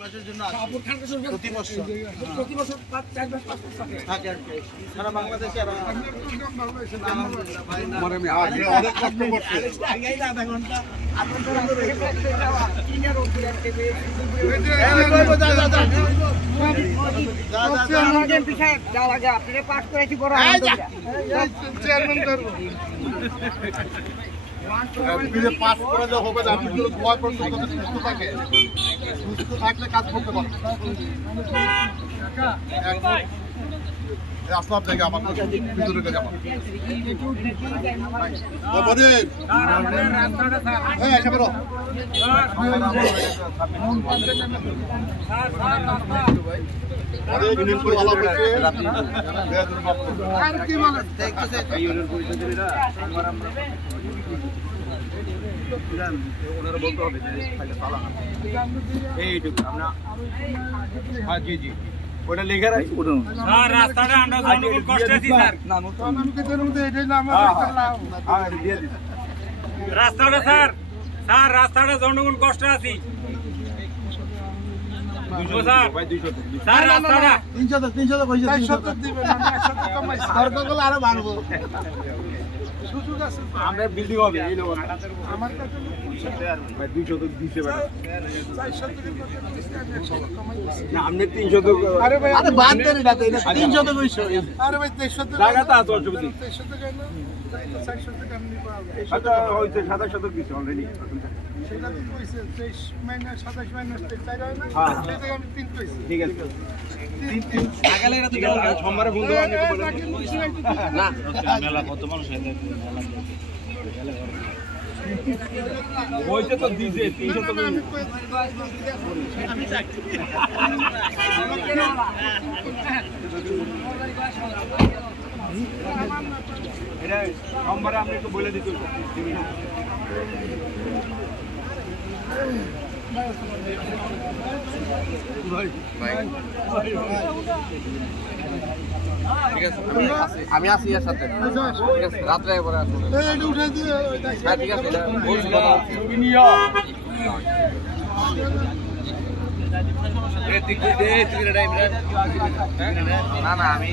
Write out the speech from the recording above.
মাসের জন্য প্রতি বছর 4 মাস 5 মাস থাকে আর কি সারা বাংলাদেশে আর আলহামদুলিল্লাহ ভাই না অনেক কষ্ট করতে আগে আধা ঘন্টা পাস করে যা হবে আপনি যদি দোয়া করতে সুস্থ থাকে সুস্থ থাকলে কাজ করতে পারবেন আসলাম জায়গা আমার ভিতরে গেছে আমার বলে হ্যাঁ এসে বলো আর কি বলেন দেখতেছে ইউনিয়ন পরিষদেরা ওনারা বলতে হবে যে এইটুকু আমরা হ্যাঁ জি জি ওটা লিখে রাখি স্যার রাস্তাটা আমরা জনগণ কষ্ট আছি স্যার রাস্তাটা স্যার স্যার রাস্তাটা জনগণ কষ্ট আছি স্যার রাস্তাটা 300 কইছে 300 দিবেন আমরা 100 কমাইছি সরকার গুলো আরো বাড়বো সুযোগ আছে আমরা বিল্ডিং হবে এই লোক আমার কাছে ভাই 200 তো দিছে ভাই 400 না আপনি 300 আরে ভাই আরে বাদ দেন না 300 তো কইছো আরে ভাই 300 টাকা তো আছে অসুবিধা 300 টাকা না 400 টাকা আমি পাবো আচ্ছা হইছে 27 দিছে অলরেডি সেটা তো কইছে 23 মাইনাস 27 মাইনাস 4 হয় না সেটা আমি 3 কইছি ঠিক আছে আগালে রাতে সোমবারে বন্ধু না মেলা কত মানুষ মেলা ওইটা তো দিছে 300 তো আমি চাচ্ছি এটা সোমবারে আমি একটু বলে দিতে ঠিক আছে আমি আসি এর সাথে ঠিক আছে রাতে পরে আসবো এই উঠে দিয়ে হ্যাঁ ঠিক আছে এটা বলছি কথা না না আমি